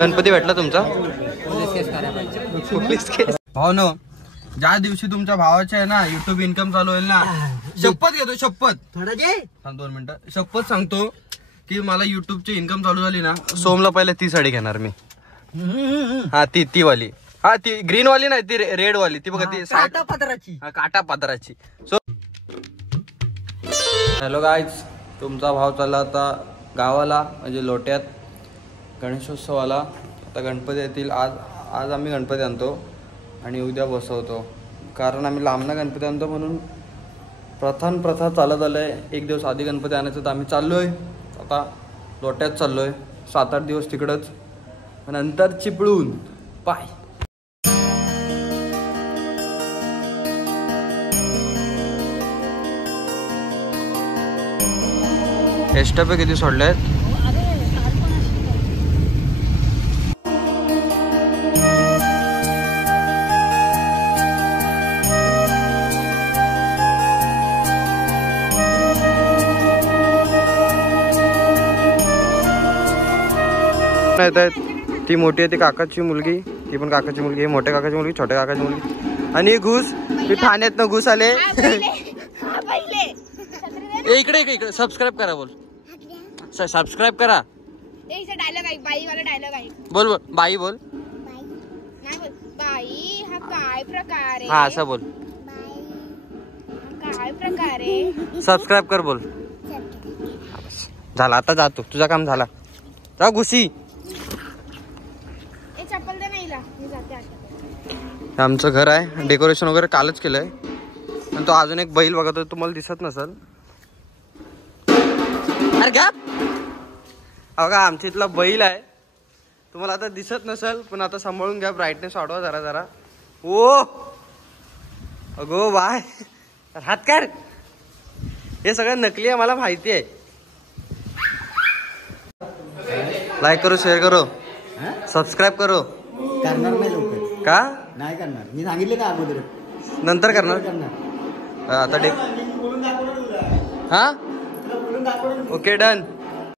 गणपती भेटला तुमचा भावनो? ज्या दिवशी तुमच्या भावाच्या आहे ना युट्यूब इन्कम चालू होईल ना, शपथ घेतो, शपथ. थोडा जे 2 मिनिटं शपथ सांगतो की मला युट्यूबची इन्कम चालू झाली ना, सोमला पहिले ती साडी घेणार मी. हा ती वाली, हा ती ग्रीन वाली नाही, ती रेड वाली, ती बघा ती काटा पदराची. हा काटा पदराची. सो हॅलो गाईज, तुमचा भाव चालला आता गावाला, म्हणजे लोट्यात गणेशोत्सवाला. आता गणपती येतील. आज आम्ही गणपती आणतो आणि उद्या बसवतो, कारण आम्ही लांबना गणपती आणतो म्हणून प्रथा चालत आलं आहे. 1 दिवस आधी गणपती आणायचं. तर आम्ही चाललो आहे आता लोट्यात, चाललो आहे 7-8 दिवस तिकडंच, नंतर चिपळून पाय. एस्टपे किती सोडले आहेत? ती मोठी आहे ती काकाची मुलगी, ती पण काकाची मुलगी आहे, मोठ्या काकाची मुलगी, छोट्या काकाची मुलगी. आणि घुस, मी ठाण्यात न घुस आले. इकडे इकडे सबस्क्राईब करा. बोल सबस्क्राईब करा. बोल बोल बाई, बोल बाई. हा काय प्रकार आहे? हा असं बोल. काय प्रकार आहे? सबस्क्राईब कर. बोल झाला, आता जातो, तुझा काम झाला. जा घुसी. चप्पल दे नाहीला, मी जाते आता. आमचं घर आहे, डेकोरेशन वगैरे कालच केलंय. पण तो अजून एक बैल बघा, तुम्हाला दिसत नसल. अरे का अगं आमच्या इथला बैल आहे, तुम्हाला आता दिसत नसल, पण आता सांभाळून घ्या. ब्राईटनेस वाढवा जरा. ओ अगो बाय, हात कर. हे सगळं नकली आहे, मला माहिती आहे. लाईक करो, शेअर करो, सबस्क्राईब करो. करणार नाही लवकर. का नाही करणार? मी सांगितले ना अगोदर, नंतर करणार. आता हा ओके डन.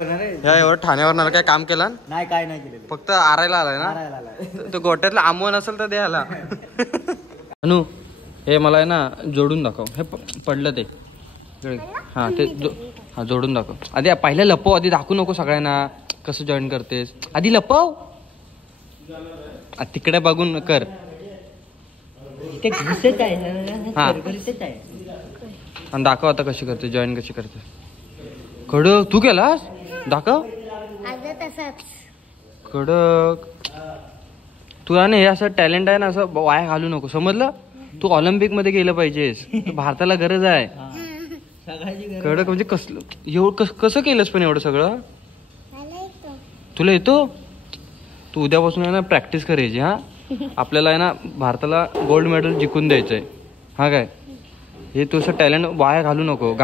एवढं ठाण्यावर ना काय काम केलं? नाही, काय नाही केलं, फक्त आरायला आलाय ना. तो गोट्यातला आंबवण असेल तर द्यायला. अनु हे मला आहे ना जोडून दाखव. हे पडलं ते. हा ते हा जोडून दाखव. आधी पहिलं लपव, आधी दाखवू नको सगळ्यांना कसं जॉईन करतेस. आधी लपव, तिकडे बघून कर. हा आणि दाखव आता कशी करते, जॉईन कशी करते. कडक तू केलास, दाखव. कडक तू आहे ना, हे असं टॅलेंट आहे ना, असं वाया घालू नको, समजलं. तू ऑलिम्पिक मध्ये गेलं पाहिजेस, भारताला गरज आहे. कडक म्हणजे कसलं एवढं कसं केलंस पण एवढं सगळं? तुला येतो? तू उद्यापासून आहे ना प्रॅक्टिस करायची. हा आपल्याला आहे ना भारताला गोल्ड मेडल जिंकून द्यायचंय. हा काय हे तू असं टॅलेंट वाया घालू नको.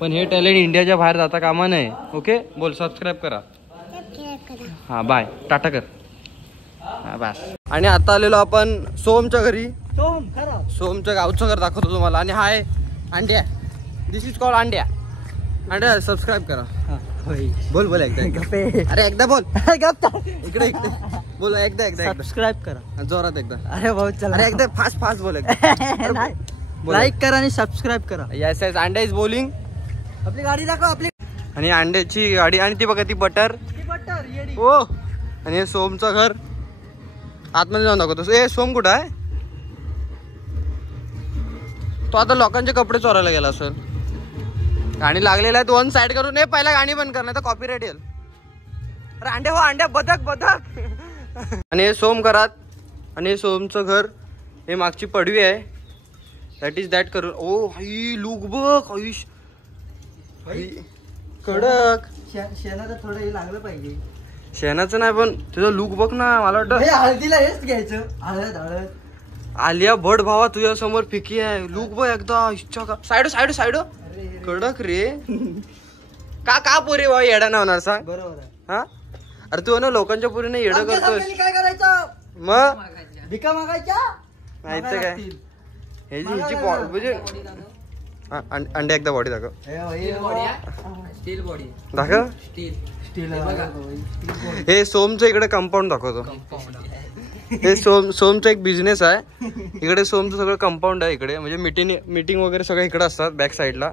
पण हे टॅलेंट इंडियाच्या बाहेर जाता कामा नये. ओके बोल, सबस्क्राईब करा. हा बाय, टाटा कर. हा बस. आणि आता आलेलो आपण सोमच्या घरी. सोमच्या गावचं घर दाखवतो तुम्हाला. आणि हाय अंड्या, दिस इज कॉल्ड अंड्या. अंड्या सबस्क्राईब करा. बोल बोल एकदा. अरे एकदा बोल. इकडे बोल एकदा सबस्क्राईब करा जोरात एकदा. अरे भाऊ चला. अरे एकदा फास्ट बोल. लाईक करा आणि सबस्क्राईब करा. येस येस, अंड्या इज बोलिंग. आपली गाडी दाखव, आपली. आणि अंड्याची गाडी, आणि ती बघा ती बटर. हो, आणि हे सोमचं घर आतमध्ये जाऊन दाखवतो. ए सोम कुठं आहे? तो आता लोकांचे कपडे चोरायला गेला असेल. गाणी लागलेला आहे, 2 साईड करून. पहिला गाणी बंद कर, नाही तर कॉपीराइट येईल. अरे अंड्या हो, अंड्या बदक. आणि हे सोम घरात, आणि हे सोमचं घर. हे मागची पडवी आहे, दॅट इज दॅट करून. ओ हाई लुक बघ, आयुष कडक. शेणाचं थोडं हे लागलं पाहिजे. शेणाचं नाही, पण तुझं लुक बघ ना. मला वाटतं हळदीला हेच घ्यायचं. हळद आलिया भट भावा तुझ्या समोर फिकी आहे. लुक बघ एकदा. इच्छा का साईड कडक रे. का पोरी भाऊ येडा ना होणार सांग. बरोबर आहे. हा अरे तू ना लोकांच्या पोरीने येडं करतोस. काय करायचं मग? भिका मागायच्या. नाही तर काय, ह्याची म्हणजे अंडे एकदा बॉडी दाखव. स्टील बॉडी दाखव. हे सोमचं इकडे कंपाऊंड दाखवतो. हे सोमचा एक बिझनेस आहे. इकडे सोमचं सगळं कंपाऊंड आहे इकडे, म्हणजे मीटिंग वगैरे सगळं इकडे असतात बॅक साईडला.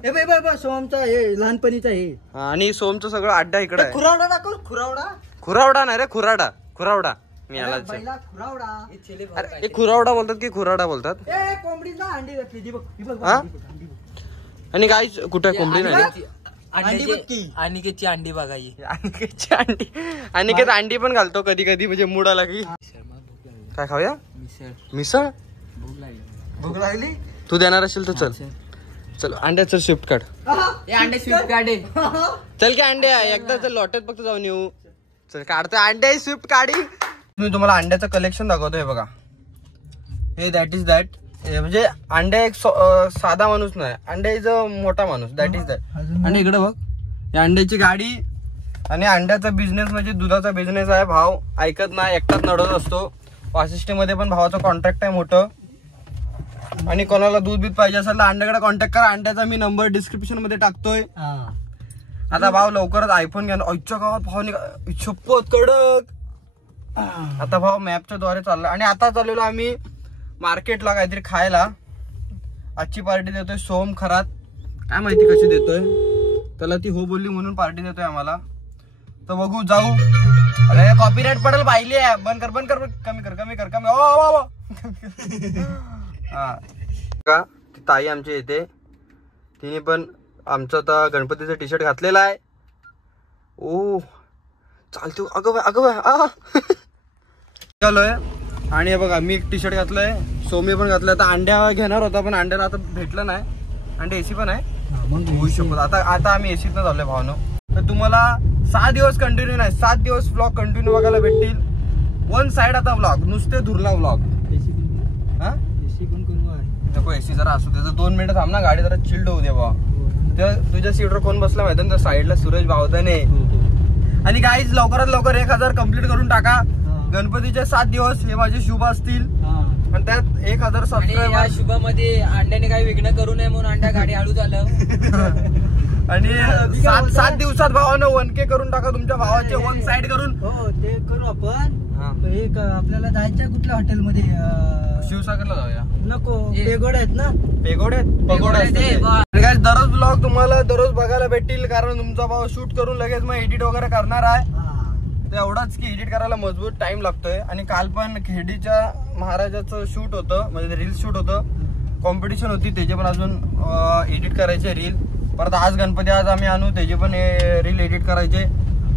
सोमचा हे लहानपणीचा हे. आणि सोमचं सगळं अड्डा इकडे आहे. खुरावडा दाखव. खुरावडा खुरावडा नाही रे, खुरावडा मी आला. पहिला खुरावडा. अरे खुरावडा बोलतात की खुराडा बोलतात? कोंबडीला अंडी घातली ती बघ. हा? आणि काय कुठे कोंबडी नाही? अनिकेतची अंडी बघायची. अनिकेत अंडी पण घालतो कधी कधी, म्हणजे मूड आला की. काय खाऊया? मिसळ. भूक लागली. तू देणार असेल तर चल. चल अंड्याचं शिफ्ट काढ. अंडे स्वीट गार्डन. चल की अंडे आहे एकदा, चल लॉटेत फक्त जाऊन येऊ. चल काढतोय अंडे स्विफ्ट काढी. मी तुम्हाला अंड्याचं कलेक्शन दाखवतोय बघा. हे दॅट इज दॅट. म्हणजे अंडे एक साधा माणूस नाही, अंडे इज अ मोठा माणूस. That is that. आणि इकडे बघ, या अंड्याची गाडी. आणि अंड्याचा बिझनेस म्हणजे दुधाचा बिझनेस आहे. भाव ऐकत नाही, एकटाच नडत असतो. वाशिष्ठीमध्ये पण भावाचं कॉन्ट्रॅक्ट आहे मोठं. आणि कोणाला दूध बीत पाहिजे असेल तर अंड्याकडे कॉन्टॅक्ट करा. अंड्याचा मी नंबर डिस्क्रिप्शन मध्ये टाकतोय. आता भाव लवकरच आयफोन घ्या. आजच्या गावात भाव शपथ कडक. आता भाव मॅपच्या द्वारे चालला. आणि आता चाललेलो आम्ही मार्केटला काहीतरी खायला. आजची पार्टी देतोय सोम खरात. काय माहिती कशी देतोय, त्याला ती हो बोलली म्हणून पार्टी देतोय आम्हाला. तर बघू जाऊ. अरे कॉपीराइट पडेल पाहिली आहे. बंद कर कमी कर. ओ हा का ती ताई आमची येते. तिने पण आमचं आता गणपतीचं टी शर्ट घातलेलं आहे. ओ चालतो. अगं चालोय. आणि हे बघा मी एक टी शर्ट घातलंय, सोमी पण घातलंय. आता अंड्या घेणार होता पण अंड्याला आता भेटलं नाही. अंडे एसी पण आहे. होऊ शकतो. आता आम्ही एसीत न झालोय भावनो. तर तुम्हाला 6 दिवस कंटिन्यू नाही, 7 दिवस व्लॉग कंटिन्यू बघायला भेटतील. वन साइड आता व्लॉग, नुसते धुरला व्लॉग. नको एसी जरा असू दे. 2 मिनिटं थांब ना, गाडी जरा चिल्ड होऊ दे बा. तुझ्या सीटवर कोण बसला माहिती ना, साईडला सुरेश भावताने. आणि गाईज लवकरात लवकर 1000 कम्प्लीट करून टाका. गणपतीचे 7 दिवस हे माझे शुभ असतील. आणि त्यात 1000 सबस्क्रायबर. शुभामध्ये अंड्याने काही विघ्न करू नये म्हणून अंड्या गाडी हळू झालं. आणि 7 दिवसात भावानं 1K करून टाका तुमच्या भावाचे. वन साइड करून. हो ते करू आपण. एक आपल्याला जायचं कुठल्या हॉटेलमध्ये? शिवसागरला जाऊया. नको, पेगोड आहेत ना. पेगोड आहेत. दररोज ब्लॉग तुम्हाला दररोज बघायला भेटतील. कारण तुमचा भाव शूट करून लगेच मग एडिट वगैरे करणार आहे. एवढाच की एडिट करायला मजबूत टाइम लागतोय. आणि काल पण खेडीच्या महाराजाचं शूट होतं, म्हणजे रील शूट होतं. कॉम्पिटिशन होती, त्याचे पण अजून एडिट करायचे रील. परत आज गणपती आज आम्ही आणू, त्याचे पण रील एडिट करायचे.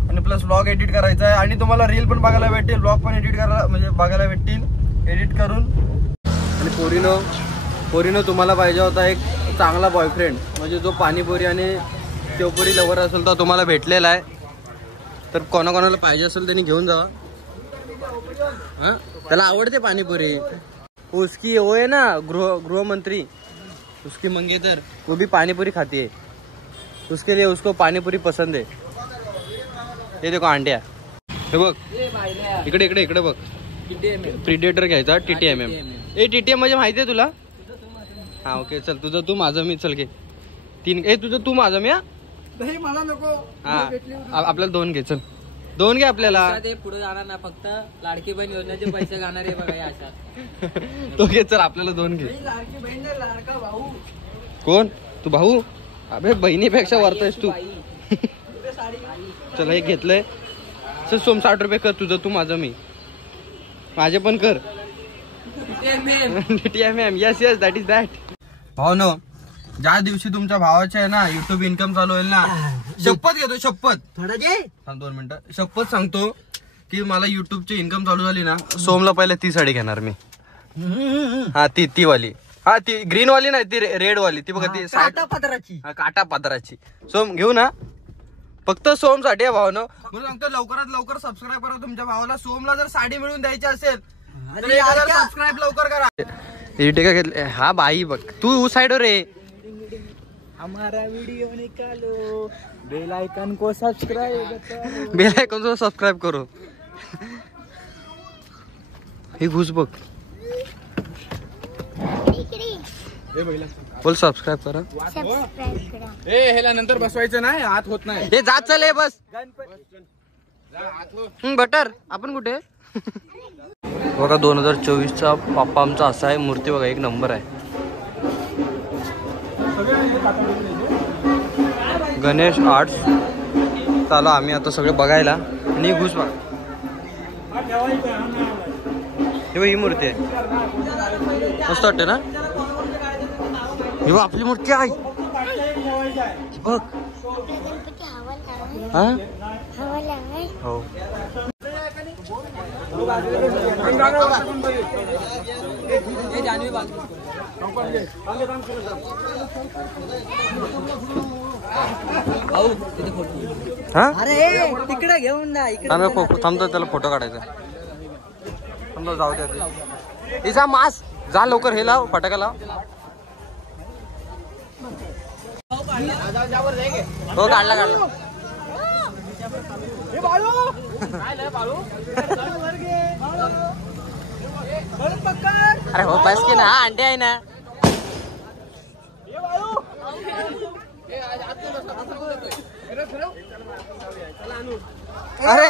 आणि प्लस व्लॉग एडिट करायचा आहे. आणि तुम्हाला रील पण बघायला भेटतील, व्लॉग पण एडिट करायला म्हणजे बघायला भेटतील एडिट करून. आणि पोरीनो तुम्हाला पाहिजे होता एक चांगला बॉयफ्रेंड, म्हणजे जो पाणीपुरी आणि शेवपुरी लवर असेल तर तुम्हाला भेटलेला आहे. तर कोणाकोणाला पाहिजे असेल त्यांनी घेऊन जावा. त्याला आवडते पाणीपुरी. उसकी वो है ना गृहमंत्री, उसकी मंगेतर, वो भी पानीपुरी खाती है. उसके लिए उसको पानीपुरी पसंद है. हे देखो अंड्या. हे बघ इकडे बघ. प्रिडेटर घ्यायचा. TTMM. TTM म्हणजे माहिती आहे तुला? हा ओके चल. तुझं तू माझं मी. चल घे 3. तुझं तू माझं मी. मला नको. हा आपल्याला 2 घे. चल 2 घे आपल्याला. पुढे जाणार ना, फक्त लाडकी बहीण योजनेचे पैसे जाणार आहे बघा या. तो घे. चल आपल्याला 2 घे. लाडकी बहीण लाडका भाऊ. कोण तू? भाऊ? अबे बहिणीपेक्षा वरतोयस तू. चल हे घेतलंय. चल सोम 60 रुपये कर. तुझं तू माझं मी. माझे पण कर. TTMM. Yes that is that. भाऊ नो, ज्या दिवशी तुमच्या भावाचे आहे ना युट्यूब इन्कम चालू होईल ना, शपथ घेतो. शपथ. थोडा जे 2 मिनिटं. शपथ सांगतो की मला युट्यूबची इन्कम चालू झाली ना, सोमला पहिले ती साडी घेणार मी. हा ती वाली. हा ती ग्रीन वाली नाही, ती रेड वाली. ती बघा ती काटा पदराची. काटा पदराची. सोम घेऊ ना, फक्त सोम साठी आहे भावानं. म्हणून सांगतो लवकरात लवकर सबस्क्राईब करा तुमच्या भावाला. सोमला जर साडी मिळून द्यायची असेल तर 1000 सबस्क्राईब लवकर करा. टिका घेतले. हा बाई बघ तू साइड रे. हमारा वीडियो निकालो, बेल आइकन को सब्सक्राइब. बेल आइकन को सब्सक्राइब करो. हे घुस बघ. बोल सबस्क्राईब करा. ह्याला नंतर बसवायचं नाही, आत होत नाही. हे जात चल बस. बटर आपण कुठे बघा 2024चा बाप्पा आमचा असा आहे. मूर्ती बघा एक नंबर आहे. गणेश आर्ट्स. चला आम्ही आता सगळे बघायला आणि घुस बघा. ही मूर्ती आहे मस्त वाटते ना. ही बघ आपली मूर्ती आहे बघ. हा हो अरे तिकडे घेऊन ना इकडे थांबतो त्याला फोटो काढायचा. थांबतो जाऊ द्या. इसा मास जा लवकर हे लाव फटाका लाव. हो काढला काढला. अरे हो बस की ना अंडे आहे ना. अरे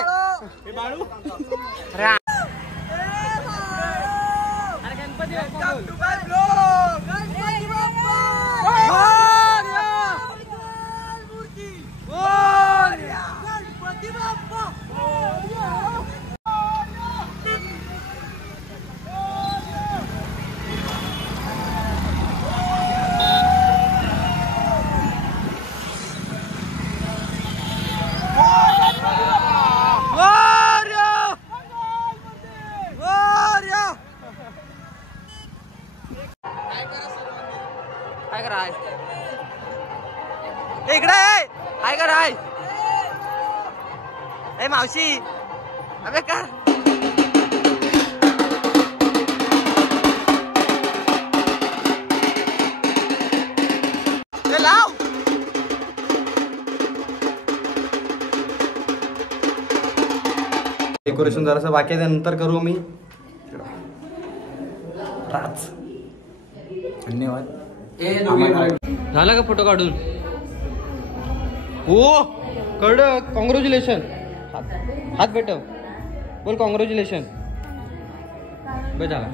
काय कराय इकडे काय कराय ए मावशी अबे का लाव. डेकोरेशन जरासं बाकी आहे त्यानंतर करू मी. धन्यवाद. झाला का फोटो काढून. हो कळड. कॉंग्रॅच्युलेशन. हात भेटव बोल कॉंग्रॅच्युलेशन. बस झाला.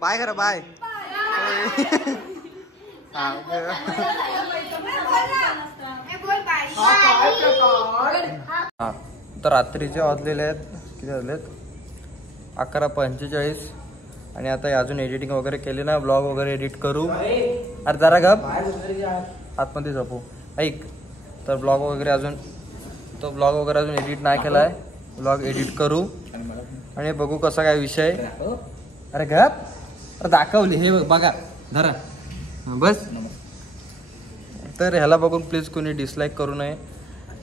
बाय करा बाय. तर रात्रीचे वाजलेले आहेत किती वाजलेत 11:45 आणि आता अजून एडिटिंग वगैरे केली ना. ब्लॉग वगैरे एडिट करू. अरे जरा गप आतमध्ये झोपू. ऐक तर ब्लॉग वगैरे अजून एडिट नाही केला आहे. ब्लॉग एडिट करू आणि बघू कसा काय विषय. अरे गप अरे दाखवली हे बघा धरा बस. तर ह्याला बघून प्लीज कोणी डिसलाईक करू नये.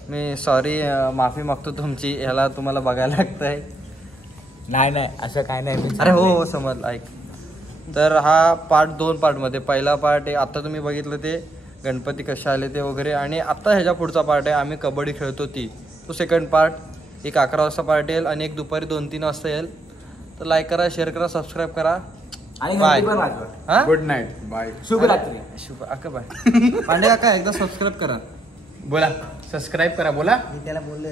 मी सॉरी माफी मागतो तुमची. ह्याला तुम्हाला बघायला लागत आहे. नाही असं काय नाही. अरे हो समजलं. ऐक तर हा पार्ट 2 पार्टमध्ये. पहिला पार्ट आहे आता तुम्ही बघितलं ते गणपती कसे आले ते वगैरे. आणि आता ह्याच्या पुढचा पार्ट आहे आम्ही कबड्डी खेळतो ती. तो सेकंड पार्ट. एक 11 वाजता पार्ट येईल आणि एक दुपारी 2-3 वाजता येईल. तर लाईक करा शेअर करा सबस्क्राईब करा आणि बाय. Good night bye. शुभरात्री. शुभ अक्का बाय. पांडे काका एकदा सबस्क्राईब करा. बोला सबस्क्राईब करा बोला. मी त्याला बोलले